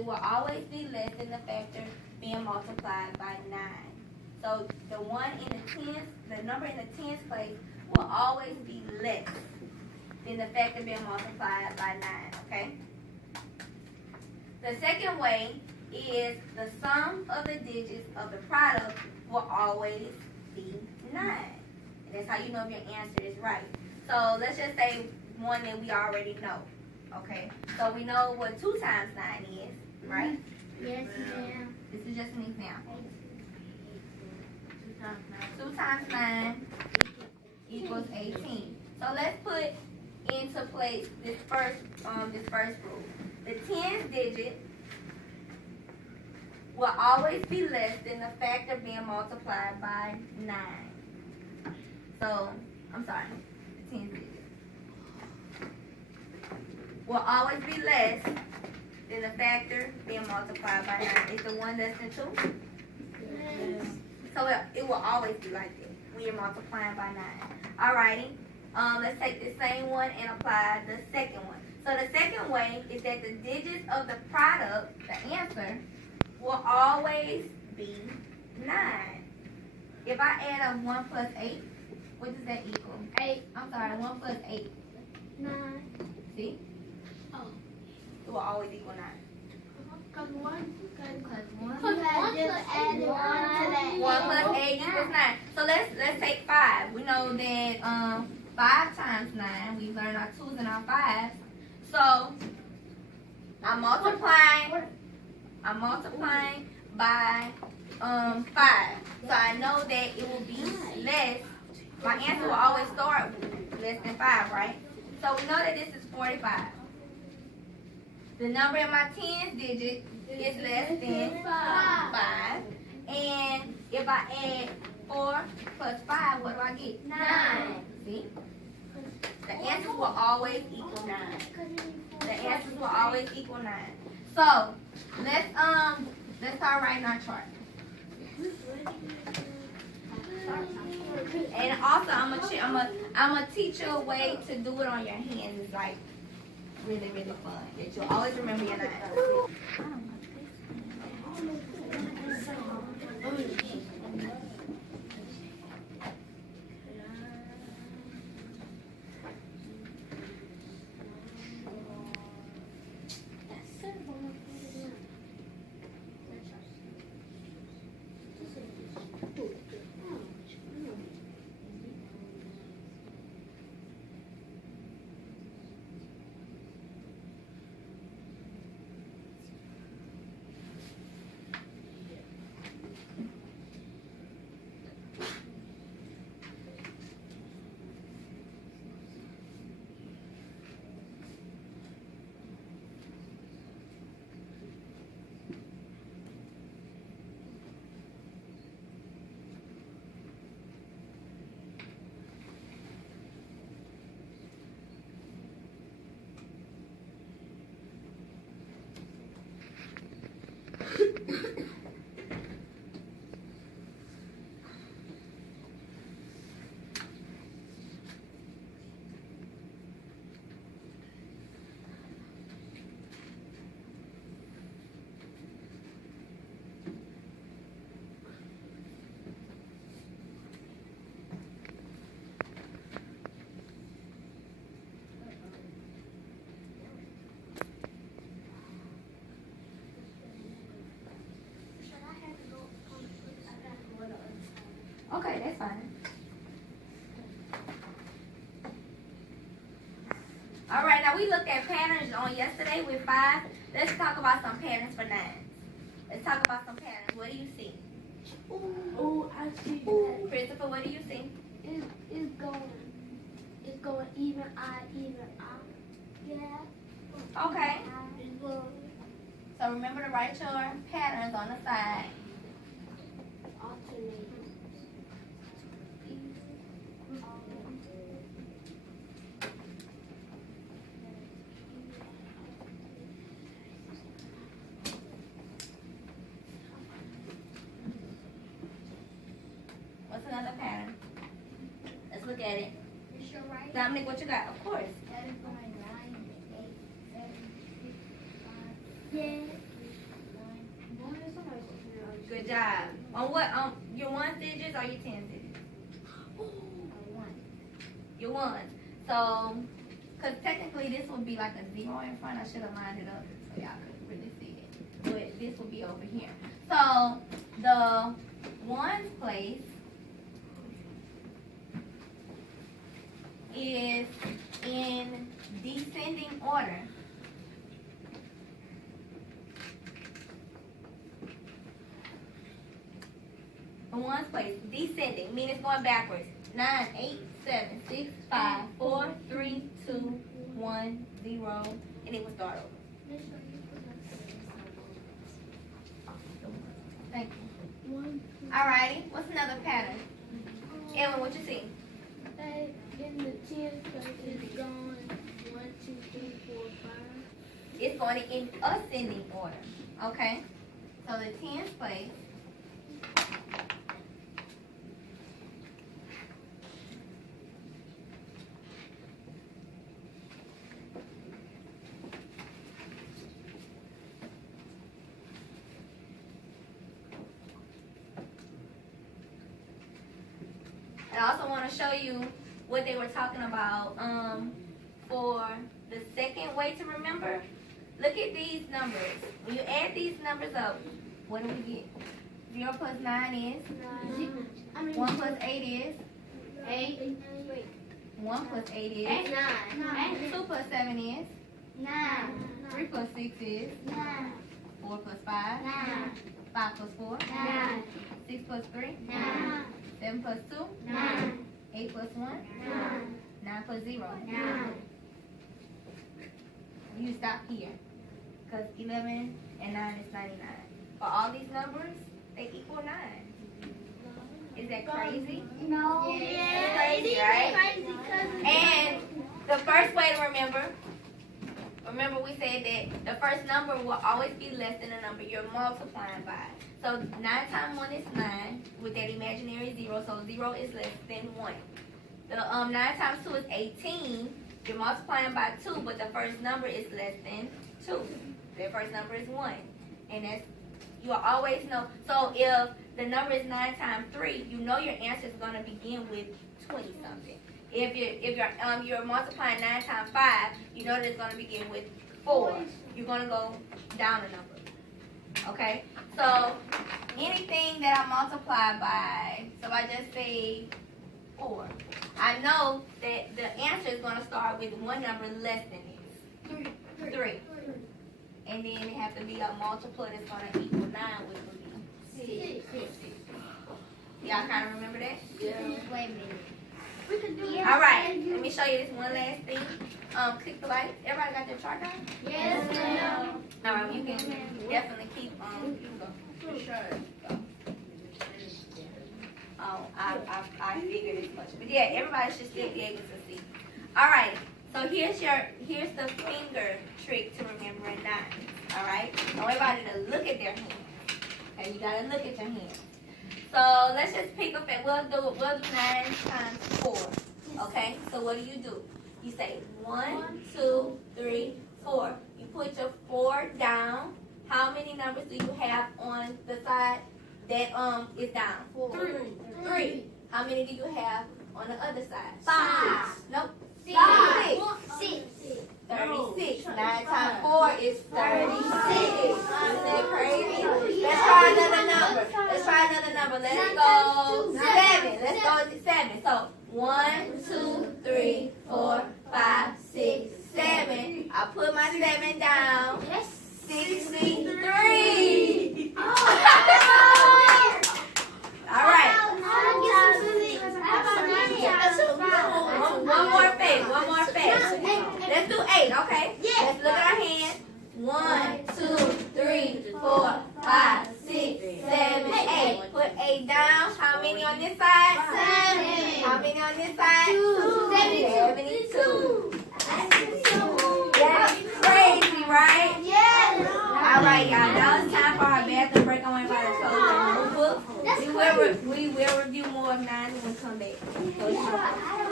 digit will always be less than the factor being multiplied by 9. So the one in the tens, the number in the tens place will always be less than the factor being multiplied by 9, okay? The second way is the sum of the digits of the product will always be 9. And that's how you know if your answer is right. So let's just say one that we already know, okay? So we know what 2 times 9 is, right? Yes, ma'am. This is just an example. 2 times 9 equals 18. So let's put into place this first rule. The tens digit will always be less than the factor being multiplied by 9. So, I'm sorry, the tens digit will always be less than the factor being multiplied by 9. Is the one less than 2? Yes. So it will always be like that when you're multiplying by 9. Alrighty. Let's take the same one and apply the second one. So the second way is that the digits of the product, the answer, will always be 9. If I add up 1 plus 8, what does that equal? 8. I'm sorry, 1 plus 8. 9. See? Oh. It will always equal 9. Because 1. Because 1 just added 1 to that. 1 plus 8 equals 9. So let's take 5. We know that 5 times 9, we learned our 2's and our 5's. So I'm multiplying by 5. So I know that it will be less. My answer will always start with less than 5, right? So we know that this is 45. The number in my tens digit is less than 5. And if I add 4 plus 5, what do I get? 9. See? The answers will always equal 9. The answers will always equal 9. So let's start writing our chart. And also I'm gonna teach you a way to do it on your hands. It's like really, really fun. That you'll always remember your 9. Okay, that's fine. All right, now we looked at patterns on yesterday with 5. Let's talk about some patterns for 9. Let's talk about some patterns. What do you see? Oh, I see. Christopher, what do you see? It's going even I, even I. Yeah. Okay. So remember to write your patterns on the side. Alternate. What's another pattern? Let's look at it. Right. Dominic, what you got? Of course. Yeah. job. On what? On your ones digits or your tens digits? Your ones. So, because technically this would be like a 0 in front. I should have lined it up so y'all could really see it. But this will be over here. So, the ones place is in descending order. The ones place descending, meaning it's going backwards. 9, 8, 7, 6, 5, 4, 3, 2, 1, 0, and it will start over. Thank you. Alrighty, what's another pattern? Evan, what you see? In the 10th place is going 1, 2, 3, 4, 5. It's going in ascending order. Okay? So the 10th place I also want to show you what they were talking about for the second way to remember. Look at these numbers. When you add these numbers up, what do we get? 0 plus 9 is? 1 plus 8 is? 8. 1 plus 8 is? 9. 2 plus 7 is? 9. 3 plus 6 is? 9. 4 plus 5? 9. 5 plus 4? 9. 6 plus 3? 9. 7 plus 2? 9. 8 plus 1? 9. 9 plus 0? 9. You stop here. Because 11 and 9 is 99. For all these numbers, they equal 9. Is that crazy? No. It's crazy, right? And the first way to remember we said that the first number will always be less than the number you're multiplying by. So 9 times 1 is 9 with that imaginary 0, so 0 is less than 1. The 9 times 2 is 18. You're multiplying by 2, but the first number is less than 2. The first number is 1. And that's, you'll always know. So if the number is 9 times 3, you know your answer is going to begin with 20 something. If you're multiplying 9 times 5, you know that it's going to begin with 4. You're going to go down a number. Okay? So anything that I multiply by, so I just say 4. I know that the answer is going to start with one number less than this. 3. And then it has to be a multiple that's going to equal 9, which would be 6. Y'all kind of remember that? Yeah. Wait a minute. We can do it. All right. Let me show you this one last thing. Click the light. Everybody got their chart down? Yes, ma'am. All right. You can definitely keep you can go. For sure. Oh, I figured as much. But yeah, everybody should still be able to see. All right. So here's the finger trick to remembering 9. All right. I want everybody to look at their hands. Okay, you gotta look at your hands. So let's just pick up and we'll do 9 times 4. Okay. So what do? You say 1, 2, 3, 4. You put your 4 down. How many numbers do you have on the side that is down? 3. How many do you have on the other side? 5. Nope. 6. 36. 9 times 4 is 36. Isn't that crazy? Let's try another number. Let's go 7. Let's go to 7. So 1, 2, 3, 4, 5, 6, 7. I put my 7 down. 63. All right. One more face. Let's do 8, okay? Let's look at our hands. 1, 2, 3, 4, 5, 6, 7, 8. Put 8 down. How many on this side? 7. How many on this side? 72. That's crazy, right? Yes. All right, y'all. Now it's time for our bathroom break. I want everybody to close their notebook. We will review more of 9 when we come back.